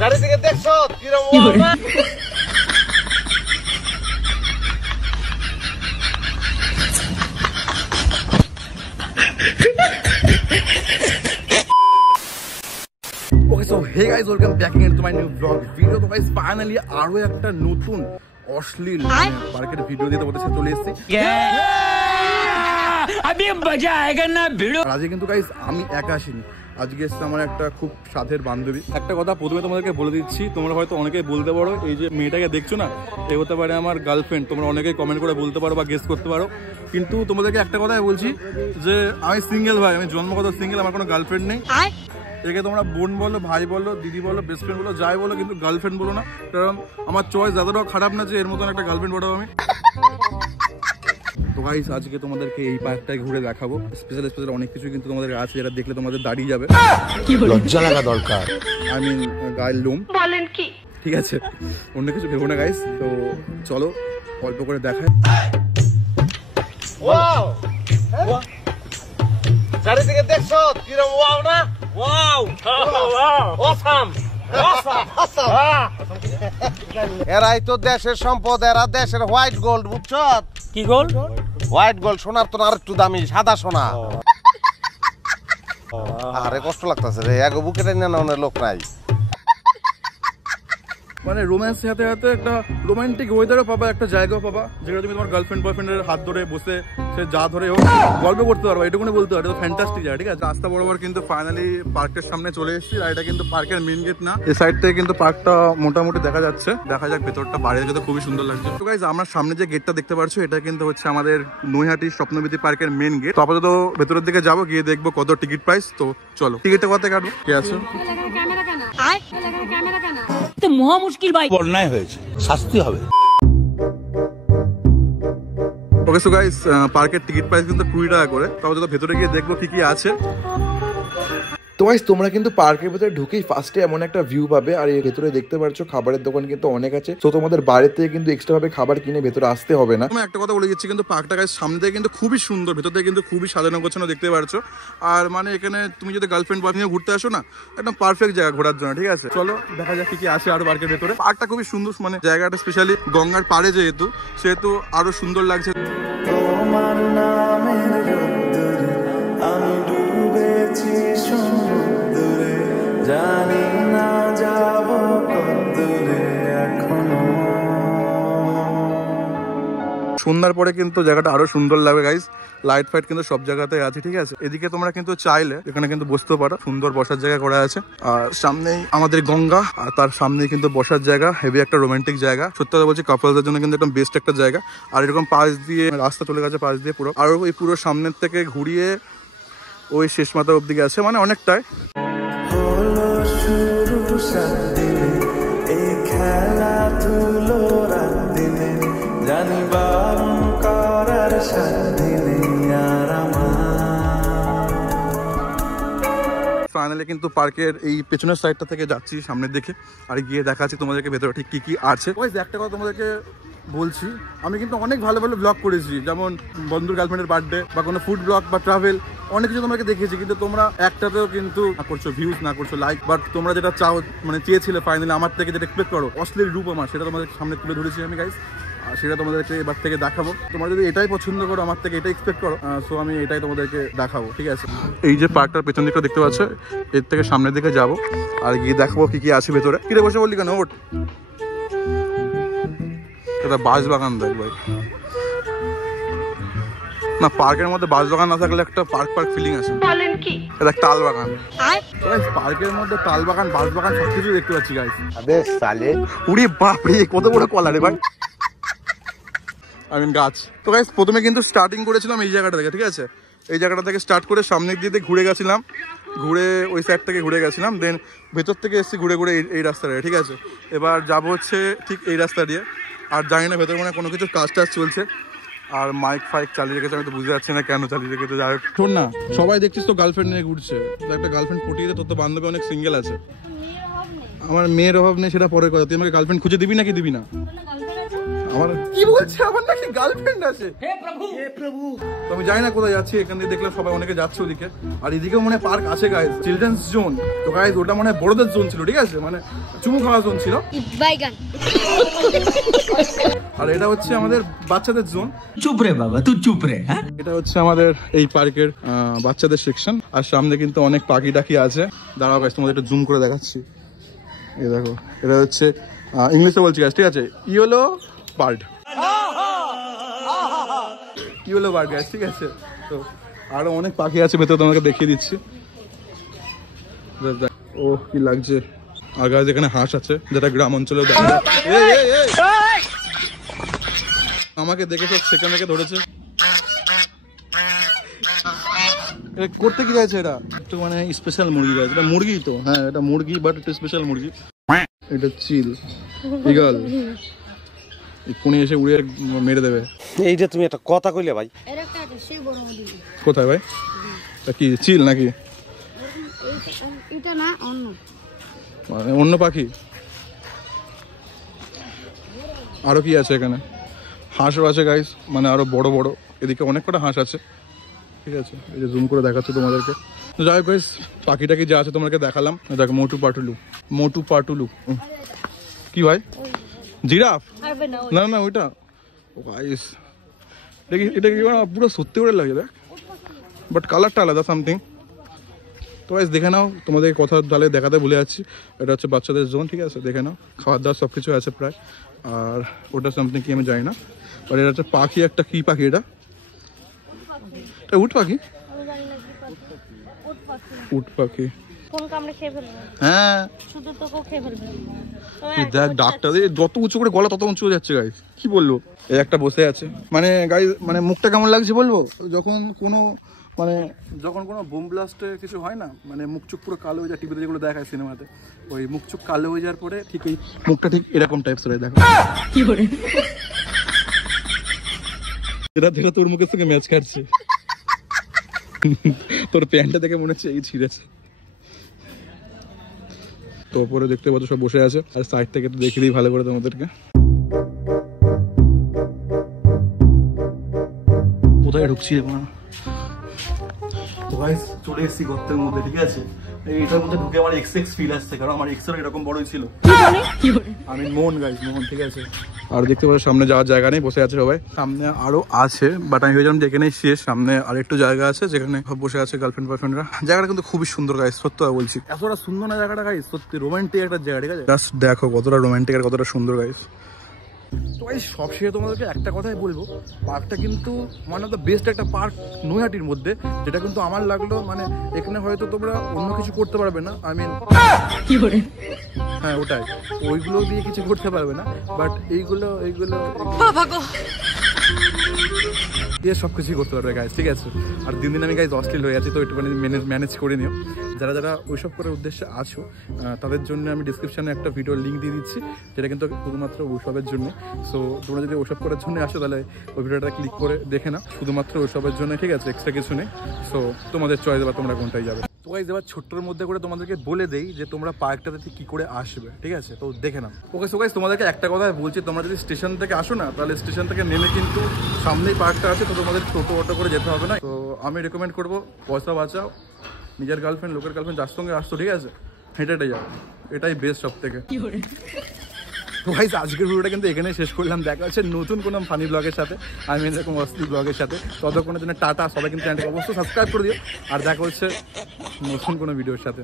চারিদিকে দেখছো কিরকম না Okay, so hey guys, welcome back again to my new vlog video. So guys, finally আরো একটা নতুন অশ্লীল মার্কেট ভিডিও দিতে বলতে চলে এসেছি। अभी मजा आएगा ना ভিডিও। আজকে কিন্তু গাইস আমি একা আসিনি, আজকে এসেছে আমার একটা খুব সাথের বান্ধবী। একটা কথা প্রথমে তোমাদেরকে বলে দিচ্ছি, তোমরা হয়তো অনেকেই বলতে পারো এই যে মেয়েটাকে দেখছো না, এ হতে পারে আমার গার্লফ্রেন্ড। তোমরা অনেকেই কমেন্ট করে বলতে পারো বা গেস করতে পারো, কিন্তু তোমাদেরকে একটা কথাই বলছি যে আমি সিঙ্গেল ভাই, আমি জন্মগত সিঙ্গেল, আমার কোনো গার্লফ্রেন্ড নেই। একে তোমরা বোন বলো, ভাই বলো, দিদি বলো, বেস্ট ফ্রেন্ড বলো, যাই বলো, কিন্তু গার্লফ্রেন্ড বলো না, কারণ আমার চয়েস যতটাও খারাপ না যে এর মতন একটা গার্লফ্রেন্ড বানাবো আমি। তো গাইস আজকে তোমাদেরকে এই পার্কটাই ঘুরে দেখাবো। স্পেশাল অনেক কিছু কিন্তু তোমাদের আছে যেটা দেখলে তোমাদের দাঁড়িয়ে যাবে, লজ্জা লাগা দরকার। আই মিন গায়ের লোম বলেন কি, ঠিক আছে, অন্য কিছু ভেবো না গাইস। তো চলো অল্প করে দেখায়। ওয়াও চারিদিকে দেখছো কিরকম ওয়াও না ওয়াও অসাম এরাই তো দেশের সম্পদ, এরা দেশের হোয়াইট গোল্ড, বুঝছো? কি গোল্ড? হোয়াইট গোল্ড, সোনার তো আর একটু দামি, সাদা সোনা। আরে কষ্ট লাগতেছে রে, এক বুকে টেনে নেওয়ার লোক নাই। মানে রোম্যান্সের সাথে সাথে একটা রোমান্টিক ওয়েদারও পাবা, একটা জায়গাও পাবা যেখানে তুমি তোমার গার্লফ্রেন্ড বয়ফ্রেন্ডের হাত ধরে বসে সে যা ধরে হোক গল্প করতে পারবো, এটুকুনি বলতে পারো। ফ্যান্টাস্টিক জায়গা, ঠিক আছে। রাস্তা বরাবর কিন্তু ফাইনালি পার্কের সামনে চলে এসেছি, আর এটা কিন্তু পার্কের মেইন গেট না, এই সাইড থেকে কিন্তু পার্কটা মোটামুটি দেখা যাচ্ছে। দেখা যাক ভেতরটা, বাইরে কিন্তু খুবই সুন্দর লাগছে। তো গাইস আমরা সামনে যে গেটটা দেখতে পাচ্ছ, এটা কিন্তু হচ্ছে আমাদের নৈহাটি স্বপ্নবিধি পার্কের মেইন গেট। তো আপাতত ভেতরের দিকে যাবো, গিয়ে দেখবো কত টিকিট প্রাইস। তো চলো, টিকিটটা কত কাটবো, কে আছে? তো মহা মুশকিল ভাই, অন্যায় হয়েছে, শাস্তি হবে। ওকে সো গাইস, পার্কের টিকিট প্রাইস কিন্তু 20 টাকা করে। তাও যদি ভেতরে গিয়ে দেখবো কি কি আছে। তো গাইস তোমরা কিন্তু পার্কের ভেতরে ঢুকেই ফার্স্টে এমন একটা ভিউ পাবে, আর এর ভেতরে দেখতে পাচ্ছ খাবারের দোকান কিন্তু অনেক আছে। তো তোমাদের বাইরে থেকে কিন্তু এক্সট্রা ভাবে খাবার কিনে ভেতরে আসতে হবে না। আমি একটা কথা বলে দিচ্ছি, কিন্তু পার্কটা গাইস সামনে থেকে কিন্তু খুবই সুন্দর, ভেতর থেকে কিন্তু খুবই সাজানো গোছানো দেখতে পাচ্ছ। আর মানে এখানে তুমি যদি গার্লফ্রেন্ড বয়ফ্রেন্ড নিয়ে ঘুরতে আসো না, একদম পারফেক্ট জায়গা ঘোরার জন্য, ঠিক আছে। চলো দেখা যাক কি কি আছে আর পার্কের ভেতরে। পার্কটা খুবই সুন্দর, মানে জায়গাটা স্পেশালি গঙ্গার পাড়ে সেহেতু আরো সুন্দর লাগছে। তোমার নামের রোদ্দুরে আমি ডুবেছি সমুদ্রে, জানি না যাব কতদূরে এখনো। সন্ধ্যার পরে কিন্তু জায়গাটা আরো সুন্দর লাগবে গাইস, লাইট ফাইট কিন্তু সব জায়গাতে আছে, ঠিক আছে। এদিকে তোমরা কিন্তু চাইলে এখানে কিন্তু বসতে পারো, সুন্দর বসার জায়গা করা আছে। আর সামনেই আমাদের গঙ্গা, আর তার সামনেই কিন্তু বসার জায়গা, হেভি একটা রোমান্টিক জায়গা। সত্যি কথা বলছি, কাপলদের জন্য কিন্তু একদম বেস্ট একটা জায়গা। আর এরকম পাশ দিয়ে রাস্তা চলে গেছে, পাশ দিয়ে পুরো, আর ওই পুরো সামনের থেকে ঘুরিয়ে ওই শেষ মাথা অব্দি আছে, মানে অনেকটাই। হলো শুরু সাত দিনে এই খেলাধুলো রাত দিনে, জানি বারণ করার সাত দিনে আর ফাইনালি কিন্তু পার্কের এই পেছনের সাইডটা থেকে যাচ্ছি সামনের দিকে, আর গিয়ে দেখাচ্ছি তোমাদেরকে ভেতরে ঠিক কি কি আছে। ওই একটা কথা তোমাদেরকে বলছি, আমি কিন্তু অনেক ভালো ভালো ব্লগ করেছি, যেমন বন্ধুর গার্লফ্রেন্ডের বার্থডে বা কোনো ফুড ব্লগ বা ট্রাভেল, অনেক কিছু তোমাকে দেখিয়েছি, কিন্তু তোমরা একটাতেও কিন্তু না করছো ভিউজ, না করছো লাইক। বাট তোমরা যেটা চাও, মানে চেয়েছিলে ফাইনালি আমার থেকে, যেটা এক্সপেক্ট করো অশ্লীল রূপ আমার, সেটা তোমাদের সামনে তুলে ধরেছি আমি গাইস। আর সেটা তোমাদেরকে এবার থেকে দেখাবো। তোমরা যদি এটাই পছন্দ করো, আমার থেকে এটাই এক্সপেক্ট করো, সো আমি এটাই তোমাদেরকে দেখাবো, ঠিক আছে। এই যে পার্কটার পেছন দিকটা দেখতে পাচ্ছ, এর থেকে সামনের দিকে যাবো আর গিয়ে দেখাবো কি কি আছে ভেতরে। কিরে বসে বললি কেন? ওট, এটা বাঁশবাগান দেখ ভাই। না, পার্কের মধ্যে বাঁশবাগান না থাকলে একটা পার্ক ফিলিং আছে। বলেন কি, এটা তাল বাগান। পার্কের মধ্যে তাল বাগান, বাঁশবাগান সবকিছু দেখতে পাচ্ছি গাইস। আবে সালে, উড়ি বাপ রে, কত বড় কলা রে ভাই, গাছ। তো গাইস প্রথমে কিন্তু স্টার্টিং করেছিলাম এই জায়গাটা থেকে, ঠিক আছে। এই জায়গাটা থেকে স্টার্ট করে সামনের দিকে ঘুরে গেছিলাম, ঘুরে ওই সাইড থেকে ঘুরে গেছিলাম, দেন ভেতর থেকে এসেছি ঘুরে ঘুরে এই রাস্তাটা, ঠিক আছে। এবার যাবো হচ্ছে ঠিক এই রাস্তা দিয়ে। আর জানি না ভেতর মানে কোনো কিছু কাজ টাজ চলছে, আর মাইক ফাইক চালিয়ে রেখেছে, আমি তো বুঝতে পারছি না কেন চালিয়ে রেখেছে। যাই হোক, শোন না, সবাই দেখছিস তো গার্লফ্রেন্ড নিয়ে ঘুরছে, একটা গার্লফ্রেন্ড পটিয়ে দে, তোর তো বান্ধবী অনেক সিঙ্গেল আছে। আমার মেয়ের অভাব নেই, সেটা পরের কথা। তুই আমাকে গার্লফ্রেন্ড খুঁজে দিবি নাকি দিবি না? আমার কি বলছে, আমার নাকি গার্লফ্রেন্ড আছে। তো আমি জানি না কোথায় যাচ্ছি, এখান দিয়ে দেখলাম সবাই অনেকে যাচ্ছে ওদিকে, আর এদিকেও মনে পার্ক আছে গাইজ, চিলড্রেন্স জোন। তো গাইজ ওটা মনে বড়দের জোন ছিল, ঠিক আছে, মানে চুমু খাওয়া জোন ছিল, আর এটা হচ্ছে আমাদের বাচ্চাদের জোন। চুপ রে বাবা, তুই চুপ রে। হ্যাঁ, এটা হচ্ছে আমাদের এই পার্কের বাচ্চাদের সেকশন, আর সামনে কিন্তু অনেক পাখি টাকি আছে। দাঁড়াও গাইজ তোমাদের একটু জুম করে দেখাচ্ছি। এই দেখো, এটা হচ্ছে ইংলিশে বলছি গাইজ, ঠিক আছে, yellow bird, yellow bird guys, ঠিক আছে। তো আরো অনেক পাখি আছে ভেতরে, তোমাকে দেখিয়ে দিচ্ছি। ও কি লাগছে। আর গাইজ এখানে হাঁস আছে, যেটা গ্রাম অঞ্চলেও দেখা যায়। আমাকে দেখে সব সেখানে ধরেছে। করতে কি গেছে এটা, একটু মানে স্পেশাল মুরগি গাছ, এটা মুরগি তো, হ্যাঁ এটা মুরগি, বাট একটু স্পেশাল মুরগি। এটা চিল ইগল, এক্ষুনি এসে উড়ে মেরে দেবে। এইটা তুমি একটা কথা কইলে ভাই। কোথায় ভাই, কি চিল নাকি? এটা না, অন্য মানে অন্য পাখি। আরো কি আছে এখানে, হাঁসও আছে গাইস, মানে আরো বড় বড়, এদিকে অনেক কটা হাঁস আছে, ঠিক আছে। এই যে জুম করে দেখাচ্ছি তোমাদেরকে। যাই হোক গাইস, পাখিটাকি যা আছে তোমাকে দেখালাম। দেখো মোটু পাটুলু, মোটু পাটুলু। কি ভাই, জিরাফ? না না ওইটা গাইস, এটা কি পুরো সত্যি করে লাগে দেখ, বাট কালারটা আলাদা সামথিং। তো গাইস দেখে নাও, তোমাদের কথা তাহলে দেখাতে ভুলে যাচ্ছি। এটা হচ্ছে বাচ্চাদের জোন, ঠিক আছে, দেখে নাও, খাওয়ার দাওয়ার সব কিছু আছে প্রায়। আর ওটা সামথিং কি আমি জানি না, আর এটা হচ্ছে পাখি একটা, কি পাখি এটা, উট পাখি, উট পাখি। হ্যাঁ দেখ ডাকটা, যত উঁচু করে গলা তত উঁচু হয়ে যাচ্ছে গাইস, কি বলবো। এই একটা বসে আছে, মানে গাইস মানে মুখটা কেমন লাগছে বলবো, যখন কোনো মানে যখন কোনো বোম ব্লাস্টে কিছু হয় না, মানে মুখ চুখ পুরো কালো হয়ে যায়, টিভিতে যেগুলো দেখায় সিনেমাতে, ওই মুখ চুখ কালো হয়ে যাওয়ার পরে ঠিক ওই মুখটা ঠিক এরকম টাইপস হয়ে দেখো। কি করে এটা দেখে তোর মুখের সঙ্গে ম্যাচ খাচ্ছে, তোর প্যান্টটা দেখে মনে হচ্ছে এই ছিঁড়েছে। তো ওপরে দেখতে পাচ্ছ সব বসে আছে, আর সাইড থেকে একটু দেখে দিই ভালো করে তোমাদেরকে। কোথায় ঢুকছি এখন, চলে এসেছি গর্তের মধ্যে, ঠিক আছে। এইটার মধ্যে ঢুকে আমার এক্স ফিল আসছে, কারণ আমার এক্সের এরকম বড়ই ছিল, আমি মোহন গাইস, মোহন, ঠিক আছে। আর দেখতে পাচ্ছ সামনে যাওয়ার জায়গা নেই, বসে আছে সবাই, সামনে আরো আছে, বাট আমি ভেবেছিলাম দেখে নেই শেষ, সামনে আর একটু জায়গা আছে যেখানে বসে আছে গার্লফ্রেন্ড বয়ফ্রেন্ডরা। জায়গাটা কিন্তু খুবই সুন্দর গাইস, সত্যি বলছি, এতটা সুন্দর না জায়গাটা গাইস, সত্যি রোমান্টিক একটা জায়গা, ঠিক আছে। জাস্ট দেখো কতটা রোমান্টিক আর কতটা সুন্দর গাইস। তো গাইস সব শেষে তোমাদেরকে একটা কথাই বলবো, পার্কটা কিন্তু ওয়ান অফ দ্য বেস্ট একটা পার্ক নৈহাটির মধ্যে, যেটা কিন্তু আমার লাগলো, মানে এখানে হয়তো তোমরা অন্য কিছু করতে পারবে না, আই মিন কি করে, হ্যাঁ ওটাই, ওইগুলো দিয়ে কিছু করতে পারবে না, বাট এইগুলো দিয়ে সব কিছুই করতে পারবে গাইজ, ঠিক আছে। আর দিন দিন আমি গাইজ অশ্লীল হয়ে আছি, তো একটুখানি ম্যানেজ করে নিও। যারা যারা ওইসব করার উদ্দেশ্যে আছো তাদের জন্য আমি ডিসক্রিপশানে একটা ভিডিওর লিঙ্ক দিয়ে দিচ্ছি, যেটা কিন্তু শুধুমাত্র ওইসবের জন্য। সো তোমরা যদি ওইসব করার জন্য আসো, তাহলে ওই ভিডিওটা ক্লিক করে দেখে না, শুধুমাত্র ওইসবের জন্য, ঠিক আছে, এক্সট্রা কিছু নেই। সো তোমাদের চয়েস, এবার তোমরা কোনটাই যাবে। তো গাইজ এবার ছোট্টর মধ্যে করে তোমাদেরকে বলে দেই যে তোমরা পার্কটাতে কি করে আসবে, ঠিক আছে, তো দেখে নাও। ওকে সো গাইজ তোমাদেরকে একটা কথা বলছি, তোমরা যদি স্টেশন থেকে আসো না, তাহলে স্টেশন থেকে নেমে কিন্তু সামনেই পার্কটা আছে, তো তোমাদের টোটো অটো করে যেতে হবে না। তো আমি রেকমেন্ড করবো, পয়সা বাঁচাও, নিজের গার্লফ্রেন্ড লোকের গার্লফ্রেন্ড যার সঙ্গে আসতো, ঠিক আছে, হেঁটে হেঁটে যাও, এটাই বেস্ট সব থেকে। তো গাইজ আজকের ভিডিওটা কিন্তু এখানে শেষ করলাম, দেখা হচ্ছে নতুন কোনো ফানি ব্লগের সাথে, আমি এরকম অশ্লীল ব্লগের সাথে। ততক্ষণের জন্য টাটা, সবাই কিন্তু চ্যানেলটাকে অবশ্যই সাবস্ক্রাইব করে দিও, আর দেখা হচ্ছে নতুন কোনো ভিডিওর সাথে।